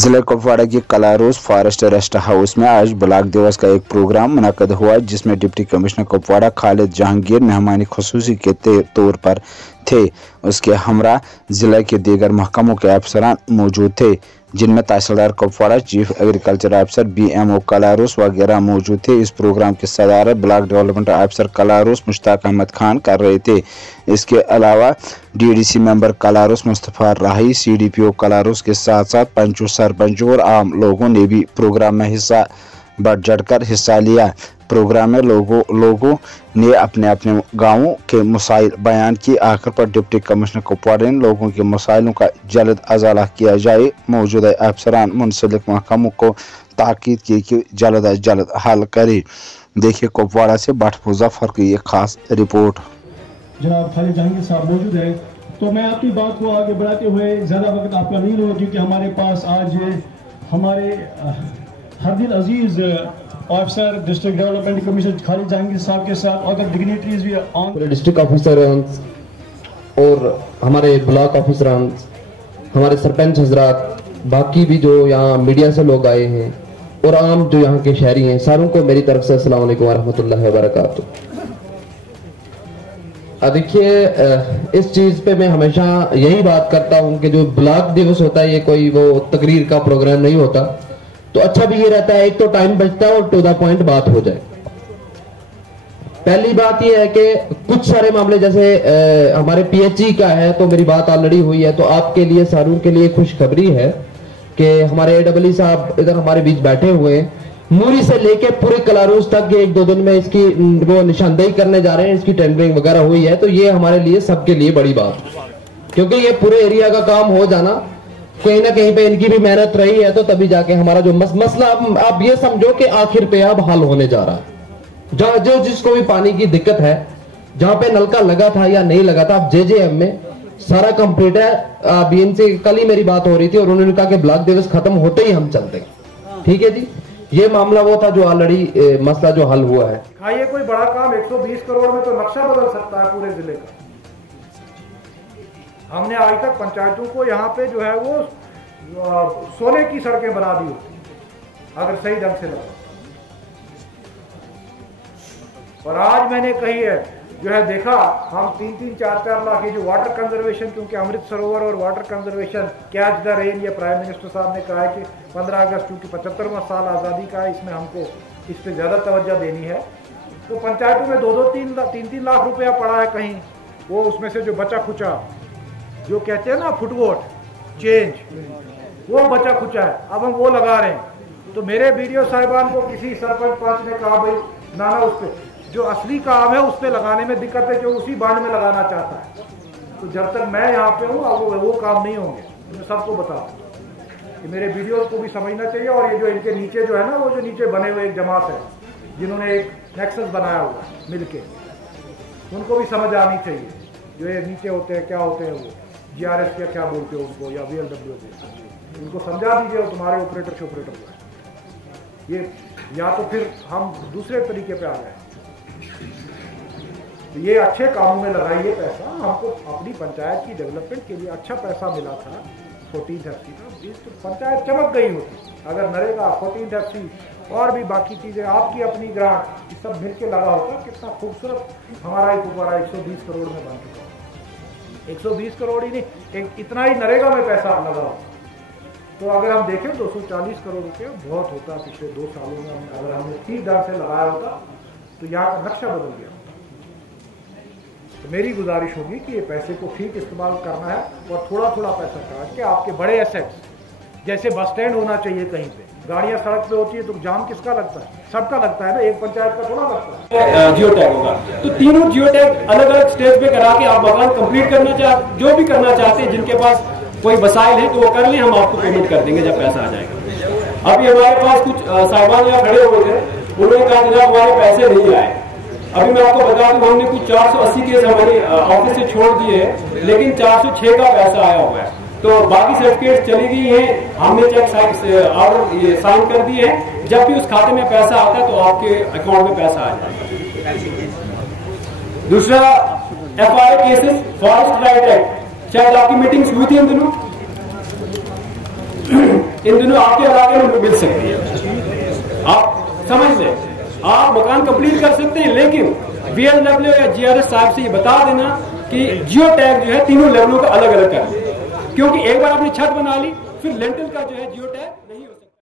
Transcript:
जिला कुपवाड़ा के कलारोस forest rest house में आज ब्लॉक दिवस का एक प्रोग्राम मुनक्कद हुआ, जिसमें डिप्टी कमिश्नर कुपवाड़ा खालिद जहांगीर मेहमानी खुसूसी के तौर पर थे। उसके हमरा जिला के दीगर महकमों के अफसरान मौजूद थे, जिनमें तहसीलदार कुपवाड़ा, चीफ एग्रीकल्चर अफसर, BMO कलारोस वगैरह मौजूद थे। इस प्रोग्राम की सदारत ब्लॉक डेवलपमेंट अफसर कलारोस मुश्ताक अहमद खान कर रहे थे। इसके अलावा DDC मेंबर कलारोस मुस्तफा राही, CDPO कलारोस के साथ साथ पंचों, सरपंचों और आम लोगों ने भी प्रोग्राम में बढ़ चढ़कर हिस्सा लिया। प्रोग्राम में लोगों ने अपने अपने गांवों के मसाइल बयान किए। आखिर पर डिप्टी कमिश्नर कुपवाड़ा ने लोगों के मसाइलों का जल्द अजाला किया जाए। मौजूदा अफसरान मुंसलिक महकमों को ताकीद की कि जल्द अज जल्द हल करे। देखिए कुपवाड़ा से भट्ट मुजफ्फर की एक खास रिपोर्ट। जनाब खालिद जहांगीर साहब मौजूद है, तो मैं आपकी बात को आगे बढ़ाते हुए ज़्यादा वक्त आपका नहीं लूँगा, क्योंकि हमारे पास आज हमारे हरदिल अजीज officer district development commissioner Khalid Jahangir sahab के साथ अदर डिग्निटरीज भी ऑन, डिस्ट्रिक्ट ऑफिसर और हमारे ब्लॉक ऑफिसर, हमारे सरपंच हजरात, बाकी भी जो यहाँ मीडिया से लोग आए हैं और आम जो यहाँ के शहरी हैं, सारों को मेरी तरफ से अस्सलाम वालेकुम व रहमतुल्लाहि व बरकातुहू। देखिए, इस चीज पे मैं हमेशा यही बात करता हूँ कि जो ब्लॉक दिवस होता है ये कोई वो तकरीर का प्रोग्राम नहीं होता। तो अच्छा भी ये रहता है, एक तो टाइम बचता है और टू द पॉइंट बात हो जाए। पहली बात ये है कि कुछ सारे मामले जैसे हमारे PHE का है, तो मेरी बात ऑलरेडी हुई है। तो आपके लिए, सारों के लिए खुशखबरी है कि हमारे AEE साहब इधर हमारे बीच बैठे हुए हैं। मूरी से लेके पूरे कलारोस तक 1-2 दिन में इसकी वो निशानदेही करने जा रहे हैं। इसकी टेंडरिंग वगैरह हुई है, तो ये हमारे लिए, सबके लिए बड़ी बात, क्योंकि ये पूरे एरिया का काम हो जाना, कहीं ना कहीं पे इनकी भी मेहनत रही है, तो तभी जाके हमारा जो मसला, आप ये समझो कि आखिर पे अब हल होने जा रहा है। जो जिसको भी पानी की दिक्कत है, जहां पे नलका लगा था या नहीं लगा था, अब JJM में सारा कंप्लीट है। अभी इनसे कल ही मेरी बात हो रही थी और उन्होंने कहा कि ब्लॉक दिवस खत्म होते ही हम चलते हैं। ठीक है जी, ये मामला वो था जो ऑलरेडी मसला जो हल हुआ है। हाँ, ये कोई बड़ा काम 120 करोड़ में तो नक्शा बदल सकता है पूरे जिले का। हमने आज तक पंचायतों को यहाँ पे जो है वो सोने की सड़कें बना दी होती अगर सही ढंग से लगा। और आज मैंने कही है जो है देखा, हम 3-3, 4-4 लाख ये जो वाटर कंजर्वेशन, क्योंकि अमृत सरोवर और water conservation catch the rain, ये प्राइम मिनिस्टर साहब ने कहा है कि 15 अगस्त चूंकि 75वां साल आज़ादी का है, इसमें हमको इस पर ज़्यादा तवज्जो देनी है। तो पंचायतों में 2-3 लाख रुपया पड़ा है कहीं, वो उसमें से जो बचा खुचा, जो कहते हैं ना फुटवोट चेंज, वो बचा खुचा है, अब हम वो लगा रहे हैं। तो मेरे BDO साहिबान को किसी सरपंच पंच ने कहा भाई नाना उस पर जो असली काम है उस पर लगाने में दिक्कत है, जो उसी बांड में लगाना चाहता है। तो जब तक मैं यहाँ पे हूँ वो काम नहीं होंगे। मैं सबको बताऊँ कि मेरे BDO को भी समझना चाहिए। और ये जो इनके नीचे जो है ना, वो जो नीचे बने हुए एक जमात है जिन्होंने एक नेक्सस बनाया हुआ मिलके, उनको भी समझ आनी चाहिए। जो ये नीचे होते हैं, क्या होते हैं वो GRS क्या क्या बोलते हो उनको, या VLW को, उनको समझा दीजिए। और तुम्हारे ऑपरेटर से ऑपरेटर ये, या तो फिर हम दूसरे तरीके पे आ गए। तो ये अच्छे कामों में लगाइए पैसा। हमको अपनी पंचायत की डेवलपमेंट के लिए अच्छा पैसा मिला था 14th FC का, तो पंचायत चमक गई होती अगर नरेगा, 14th FC और भी बाकी चीजें, आपकी अपनी ग्रांट, ये सब मिल के लगा होता। कितना खूबसूरत हमारा कुपवाड़ा 120 करोड़ में बन चुका। 120 करोड़ ही नहीं, इतना ही नरेगा में पैसा लगा हो। तो अगर हम देखें 240 करोड़ रुपये बहुत होता पिछले 2 सालों में। अगर हमने 30 ढंग से लगाया होता तो यहाँ का नक्शा बदल गया। तो मेरी गुजारिश होगी कि ये पैसे को ठीक इस्तेमाल करना है और थोड़ा थोड़ा पैसा काट के आपके बड़े एसेट्स, जैसे बस स्टैंड होना चाहिए कहीं पे, गाड़ियाँ सड़क पे होती है तो जाम किसका लगता है? सबका लगता है ना, एक पंचायत का थोड़ा लगता है। जियो टैग होगा, तो तीनों जियो टैग अलग अलग स्टेज पे करा के आप मकान कंप्लीट करना जो भी करना चाहते हैं, जिनके पास कोई वसाइल है तो वो कर लें, हम आपको पेमेंट कर देंगे जब पैसा आ जाएगा। अभी हमारे पास कुछ साहिबान यहाँ खड़े हुए थे, उन्होंने कहा जनाब हमारे पैसे नहीं आए। अभी मैं आपको बता दूं, हमने कुछ 480 केस हमारे ऑफिस से छोड़ दिए हैं, लेकिन 406 का पैसा आया हुआ है। तो बाकी सर्टिफिकेट चली गई हैं, हमने चेक ऑर्डर साइन कर दिए हैं। जब भी उस खाते में पैसा आता है तो आपके अकाउंट में पैसा आ जाएगा। दूसरा, FRA cases, forest right act, शायद आपकी मीटिंग्स हुई थी इन दिनों। इन दिनों आपके इलाके में मिल सकती है। आप समझ लें, आप मकान कंप्लीट कर सकते हैं, लेकिन VLW या GRS साहब से ये बता देना कि जियो टैग जो है तीनों लेवलों का अलग अलग कर, क्योंकि एक बार आपने छत बना ली फिर लेंटल का जो है जियो टैग नहीं